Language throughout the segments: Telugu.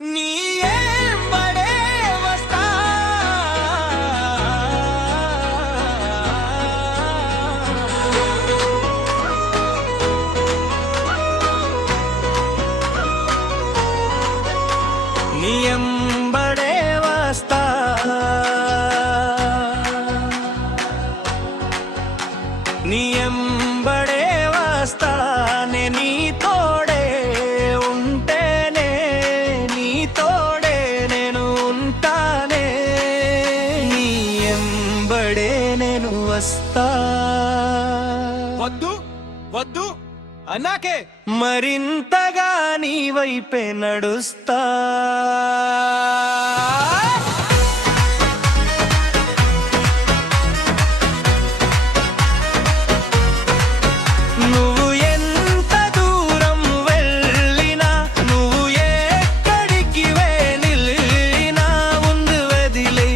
నీ ఎంబడే వస్తా నీ ఎంబడే వస్తా నీ ఎంబడే వస్తా నీ తోడే ఉంటేనే నీ తోడే నేను ఉంటానే నీ ఎంబడే నేను వస్తా వద్దు వద్దు అన్నాకే మరింతగా నీ వైపే నడుస్తా నువ్వు ఎంత దూరం వెళ్ళినా నువ్వు ఎక్కడికి వెళ్ళినా ముందు వదిలే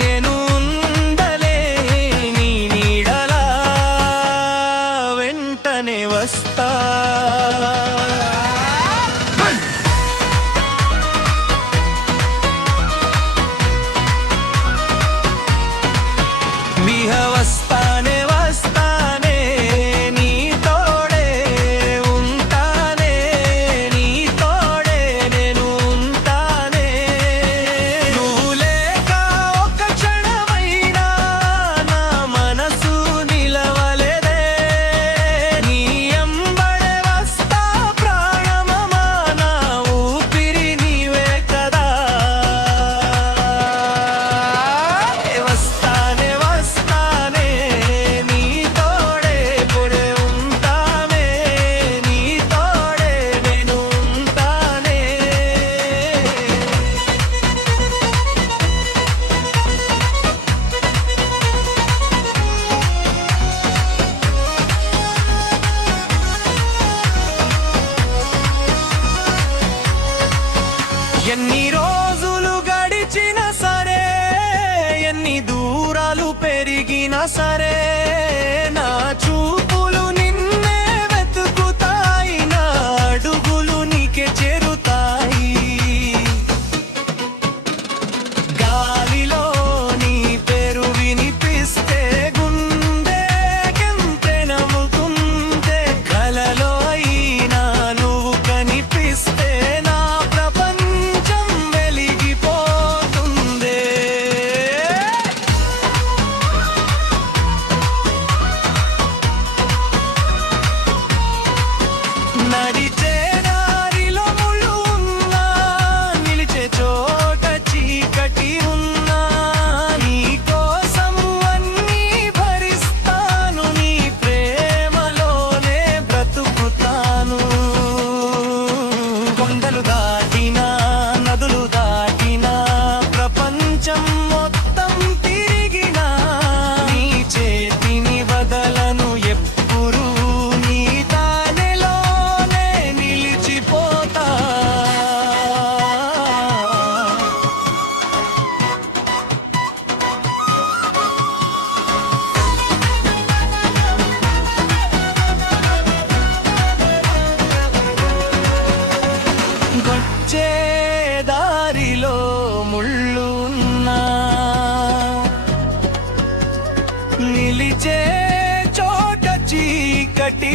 నేను ఉండలే నీ నీడలా వెంటనే వస్తా వస్తానే వస్తానే నీ తోడే ఉంటానే నీ తోడే నేను ఉంటానే నువ్వు లేక ఒక క్షణమైనా నా మనసు నిలవలేదే నీ ఎంబడే వస్తా ప్రాణమమా నా ఊపిరి నీవే కదా వస్తానే వస్తానే నీ తోడే పొడే ఉంటానే నీ తోడే నేను ఉంటానే ఎన్ని రోజులు గడిచినా సరే ఎన్ని దూరాలు పెరిగినా సరే నా చూపులు నిన్నే వెతుకుతాయి నా అడుగులు నీకే చేరుతాయి గాలిలో నీ పేరు వినిపిస్తే గుండెకెంతే నమ్ముకుంటే కలలో అయినా నువ్వు కనిపిస్తే నా ప్రపంచం వెలిగిపోతుందే నడిచే దారిలో ముళ్ళు ఉన్నా నిలిచే చోట చీకటి ఉన్నా నీ కోసం అన్నీ భరిస్తాను నీ ప్రేమలోనే బ్రతుకుతాను కొండలు దాటినా నదులు దాటినా ప్రపంచం మొత్తం తిరిగినా నీ చేతిని వదలను ఎప్పుడు నీ తానెలోనే నిలిచిపోతా వచ్చే దారిలో ముళ్ళు ఉన్నా నిలిచే చోట చీకటి